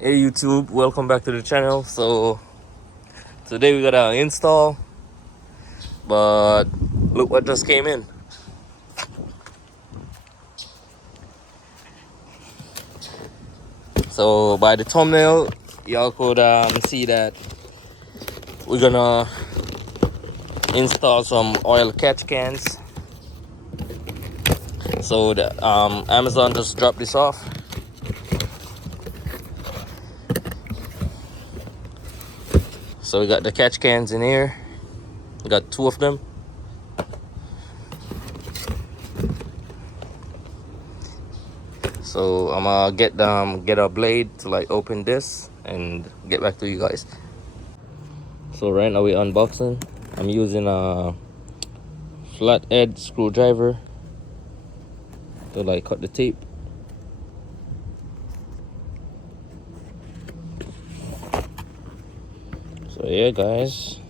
Hey YouTube, welcome back to the channel. So today we gotta install, but look what just came in. So by the thumbnail, y'all could see that we're gonna install some oil catch cans. So the Amazon just dropped this off. So we got the catch cans in here. We got 2 of them. So I'm gonna get a blade to like open this and get back to you guys. So right now we're unboxing. I'm using a flathead screwdriver to like cut the tape. So yeah guys,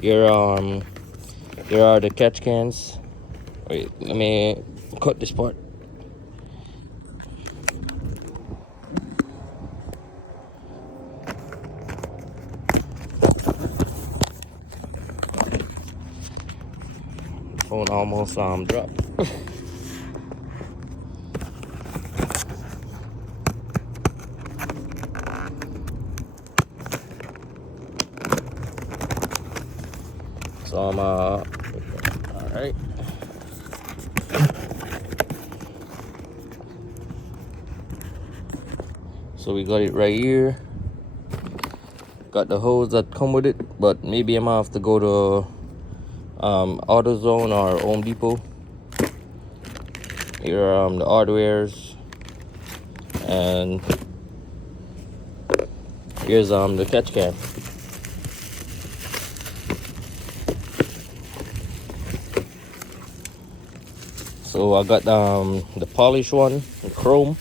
here are the catch cans. Wait, let me cut this part. Phone almost dropped. So I'm all right. So we got it right here. Got the hose that come with it, but maybe I'm gonna have to go to AutoZone or Home Depot. Here are the hardwares, and here's the catch can. So I got the polished one, the chrome.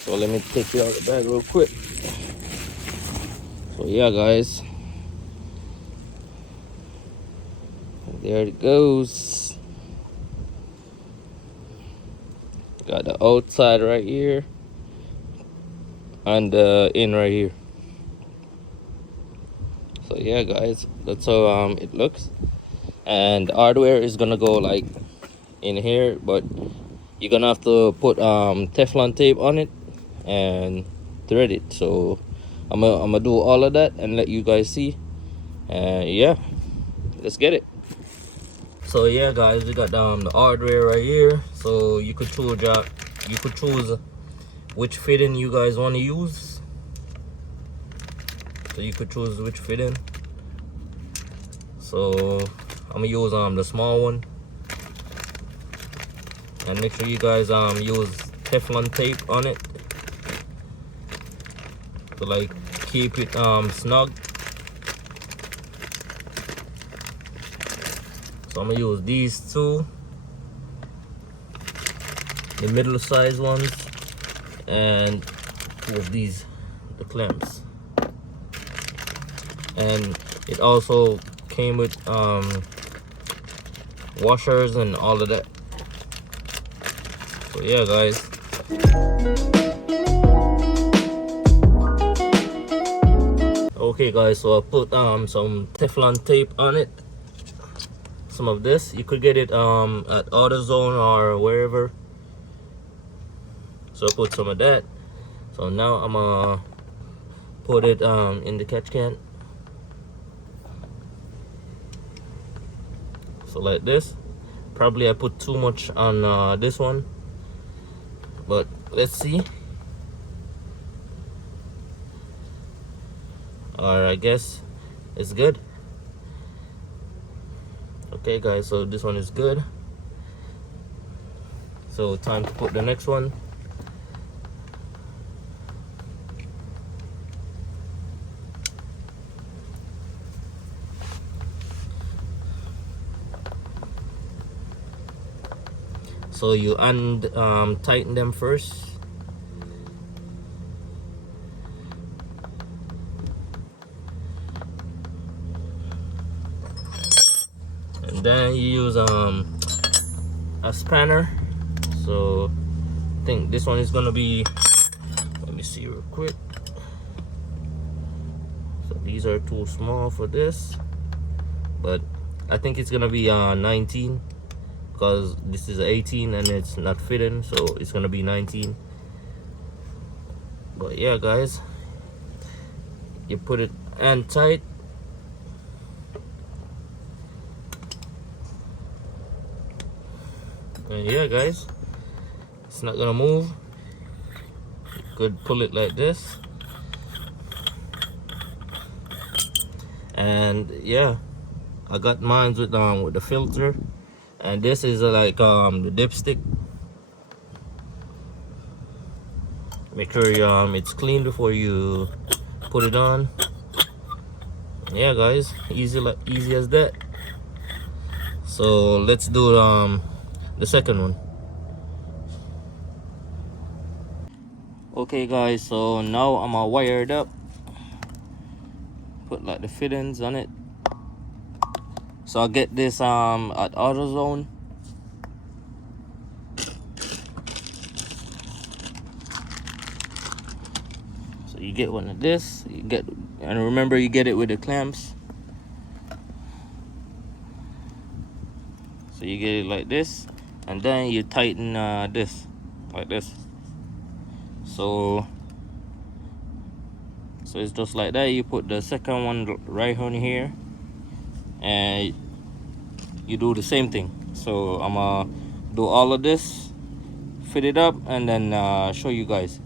So let me take you out the bag real quick. So yeah guys, there it goes. Got the outside right here and the in right here. So yeah guys, that's how it looks. And the hardware is gonna go like in here, but you're gonna have to put Teflon tape on it and thread it. So I'm gonna do all of that and let you guys see. Yeah, let's get it. So yeah guys, we got the hardware right here. So you could choose which fitting you guys want to use. So you could choose which fitting. So I'm gonna use the small one, and make sure you guys use Teflon tape on it to like keep it snug. So I'm gonna use these 2, the middle size ones, and 2 of these, the clamps. And it also came with washers and all of that. So yeah guys, okay guys, so I put some Teflon tape on it. Some of this, you could get it at AutoZone or wherever. So I put some of that. So now I'm gonna put it in the catch can. So like this. Probably I put too much on this one, but let's see. Or I guess it's good. Okay guys, so this one is good. So time to put the next one. So you tighten them first. And then you use a spanner. So think this one is gonna be, let me see real quick. So these are too small for this, but I think it's gonna be 19, because this is 18 and it's not fitting, so it's gonna be 19. But yeah guys, you put it and tight, and yeah guys, it's not gonna move. You could pull it like this, and yeah, I got mine with the filter, and this is like the dipstick. Make sure it's clean before you put it on. Yeah guys, easy as that. So let's do the second one. Okay guys, so now I'm all wired up. Put like the fittings on it. So I'll get this at AutoZone. So you get one of this, and remember you get it with the clamps. So you get it like this, and then you tighten this like this. So it's just like that. You put the second one right on here, and you do the same thing. So I'm gonna do all of this, fit it up, and then show you guys.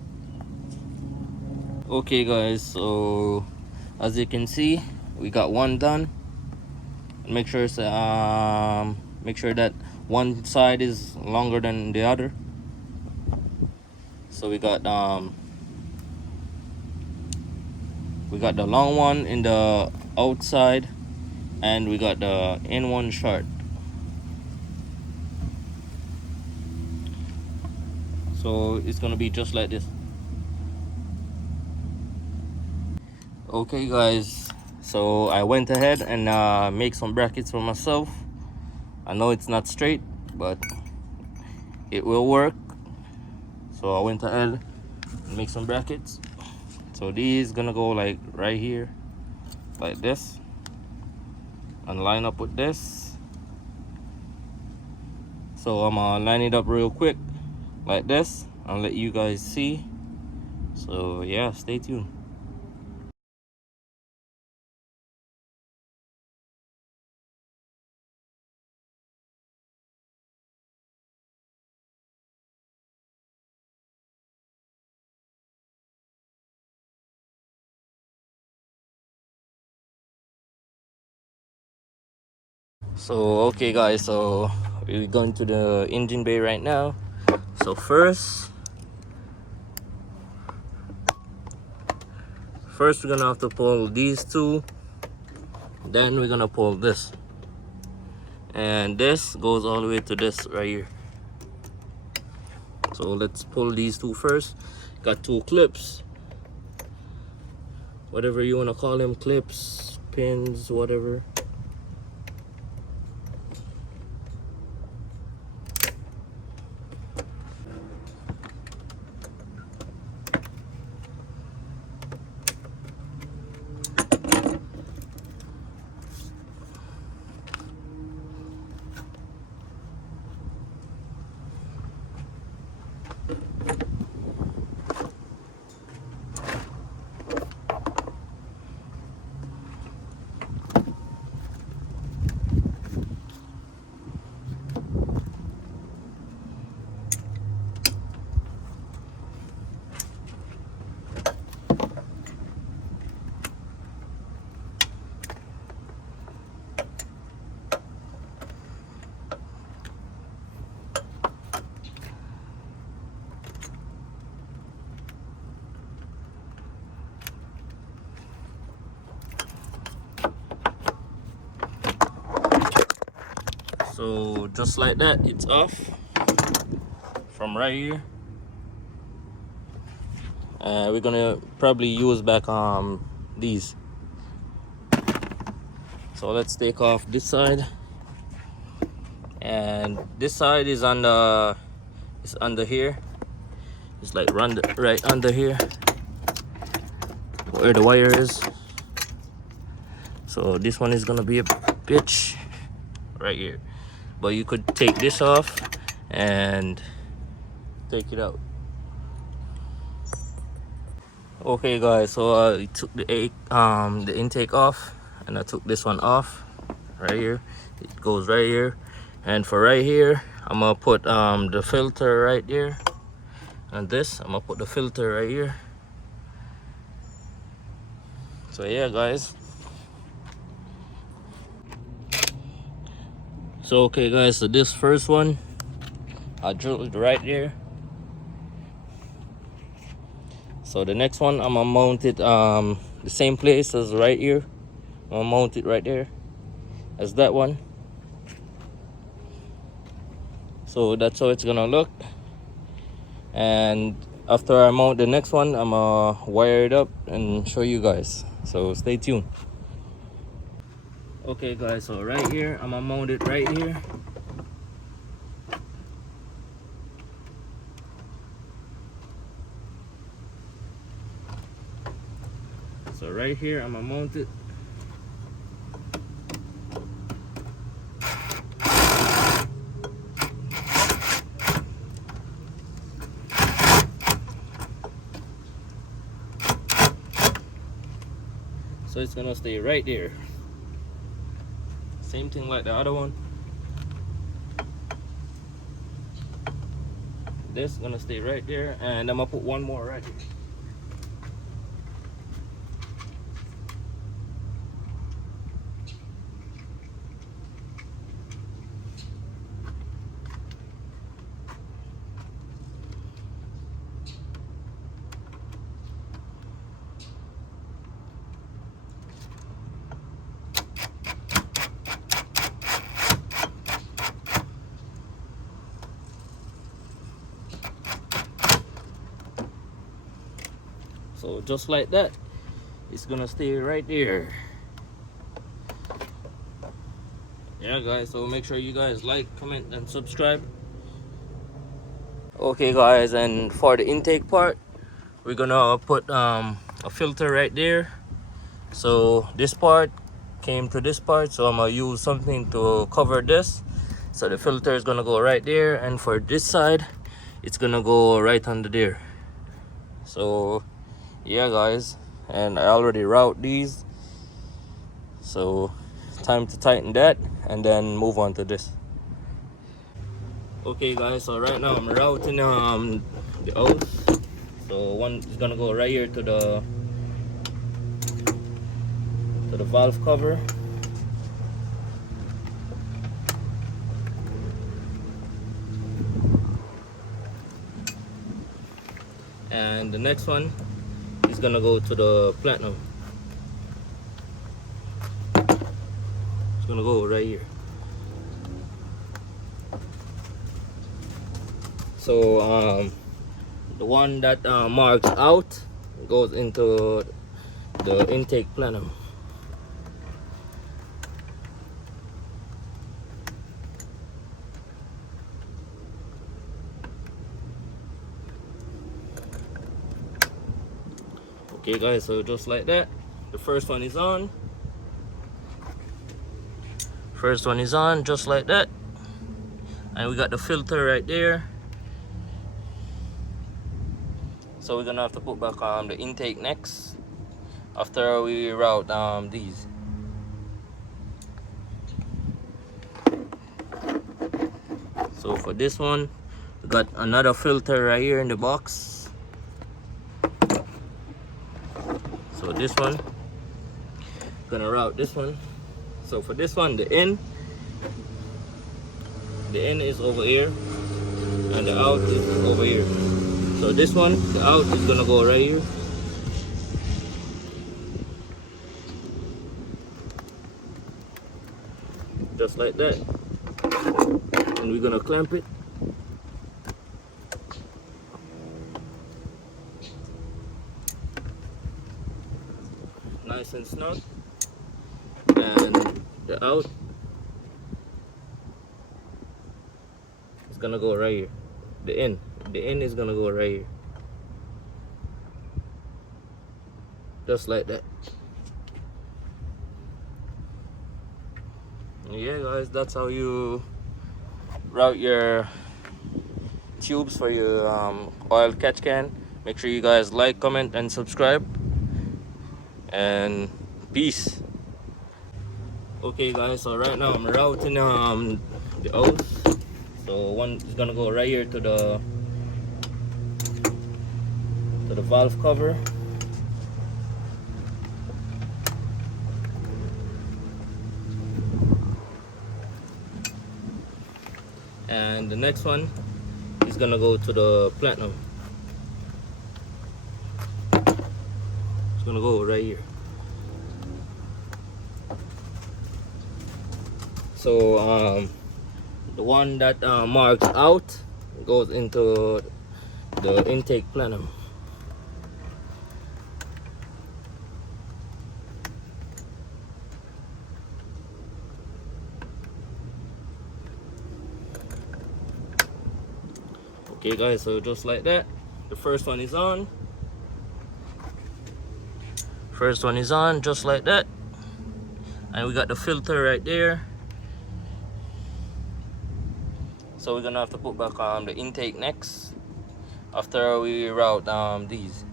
Okay guys, so as you can see, we got one done. Make sure it's make sure that one side is longer than the other. So we got the long one in the outside, and we got the in one short. So it's gonna be just like this. Okay guys, so I went ahead and make some brackets for myself. I know it's not straight, but it will work. So I went ahead and make some brackets. So these gonna go like right here, like this, and line up with this. So I'm gonna line it up real quick like this and let you guys see. So yeah, stay tuned. So okay guys, so we're going to the engine bay right now. So first we're gonna have to pull these two, then we're gonna pull this, and this goes all the way to this right here. So let's pull these two first. Got two clips, whatever you want to call them, clips, pins, whatever. So just like that, it's off from right here. We're gonna probably use back these. So let's take off this side, and this side is under here, It's like run right under here where the wire is. So this one is gonna be a bitch right here, but you could take this off and take it out. Okay guys, so I took the intake off, and I took this one off right here. It goes right here, and for right here I'm gonna put the filter right there, and this I'm gonna put the filter right here. So yeah guys, so okay guys, so this first one I drilled right there. So the next one I'm gonna mount it the same place as right here. I'm gonna mount it right there as that one. So that's how it's gonna look. And after I mount the next one, I'm gonna wire it up and show you guys, so stay tuned. Okay guys, so right here I'm gonna mount it right here. So right here I'm gonna mount it. So it's gonna stay right there. Same thing like the other one. This is gonna stay right there, and I'm gonna put one more right here. So just like that, it's gonna stay right there. Yeah guys, so make sure you guys like, comment and subscribe. Okay guys, and for the intake part, we're gonna put a filter right there. So this part came to this part, so I'm gonna use something to cover this. So the filter is gonna go right there, and for this side it's gonna go right under there. So yeah guys, and I already route these, so time to tighten that and then move on to this. Okay guys, so right now I'm routing the out. So one is gonna go right here to the valve cover. And the next one is gonna go to the platinum. It's gonna go right here. So the one that marks out goes into the intake platinum. Okay guys, so just like that, the first one is on. First one is on, just like that. And we got the filter right there. So we're gonna have to put back the intake next after we route these. So for this one, we got another filter right here in the box. So this one, gonna route this one. So for this one, the in is over here and the out is over here. So this one, the out is gonna go right here. Just like that. And we're gonna clamp it. Nice and snug. And the out is gonna go right here. The in is gonna go right here. just like that. Yeah guys, that's how you route your tubes for your oil catch can. Make sure you guys like, comment and subscribe, and peace. Okay guys, so right now I'm routing the hose. So one is gonna go right here to the valve cover. And the next one is gonna go to the platinum. It's gonna go right here. So the one that marks out goes into the intake platinum. Okay guys, so just like that, the first one is on. First one is on, just like that. And we got the filter right there. So we're gonna have to put back the intake next after we route these.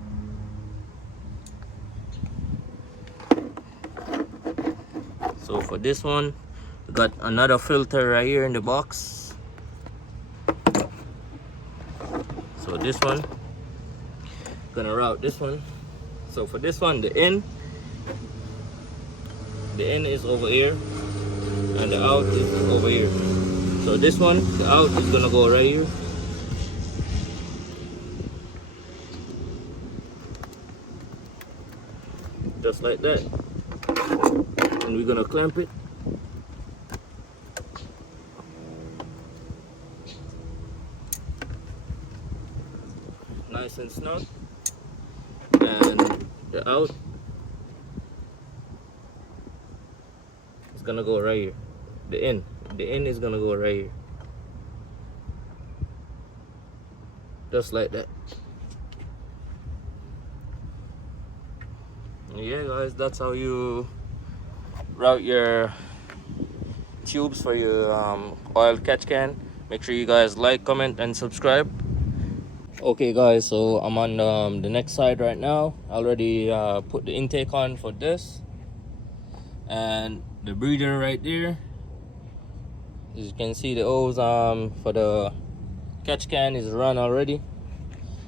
So for this one, we got another filter right here in the box. So this one, gonna route this one. So for this one, the in is over here and the out is over here. So this one, the out is gonna go right here. Just like that. And we're gonna clamp it. Nice and snug. And the out is gonna go right here. The in is gonna go right here. Just like that. Yeah guys, that's how you route your tubes for your oil catch can. Make sure you guys like, comment and subscribe. Okay guys, so I'm on the next side right now. I already put the intake on for this, and the breather right there. As you can see, the hose for the catch can is run already.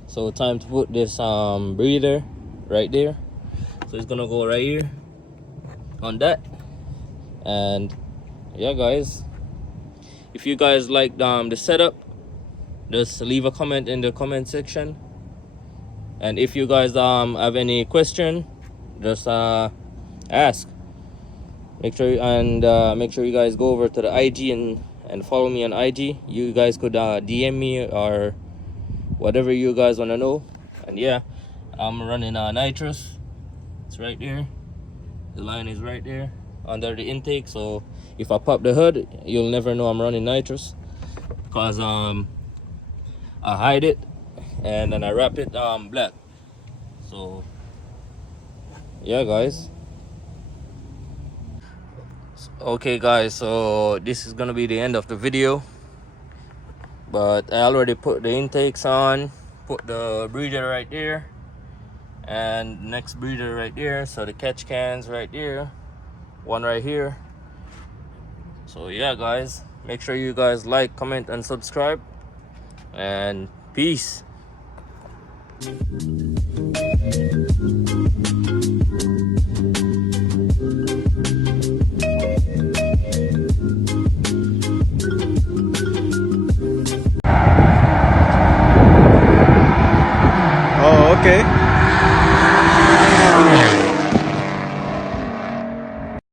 So time to put this breather right there. So it's gonna go right here on that. And yeah guys, if you guys like the setup, just leave a comment in the comment section. And if you guys have any question, just ask. Make sure you guys go over to the IG and follow me on IG. You guys could DM me or whatever you guys want to know. And yeah, I'm running Nitrous. It's right there. The line is right there under the intake. So if I pop the hood, you'll never know I'm running Nitrous, because I hide it and then I wrap it black. So yeah guys. Okay guys, so this is gonna be the end of the video, but I already put the intakes on, put the breather right there and next breather right there. So the catch cans right there, one right here. So yeah guys, make sure you guys like, comment and subscribe, and peace. Oh, okay.